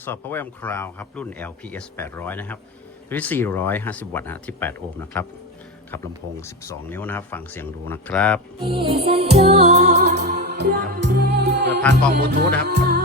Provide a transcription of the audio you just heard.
ดสอบ Power Amp Crown ครับรุ่น LPS 800 นะครับที่450 วัตต์ที่ 8 โอห์มนะครับขับลำโพง 12 นิ้วนะครับฟังเสียงดูนะครับเปิดผ่านกล่องบลูทูธนะครับ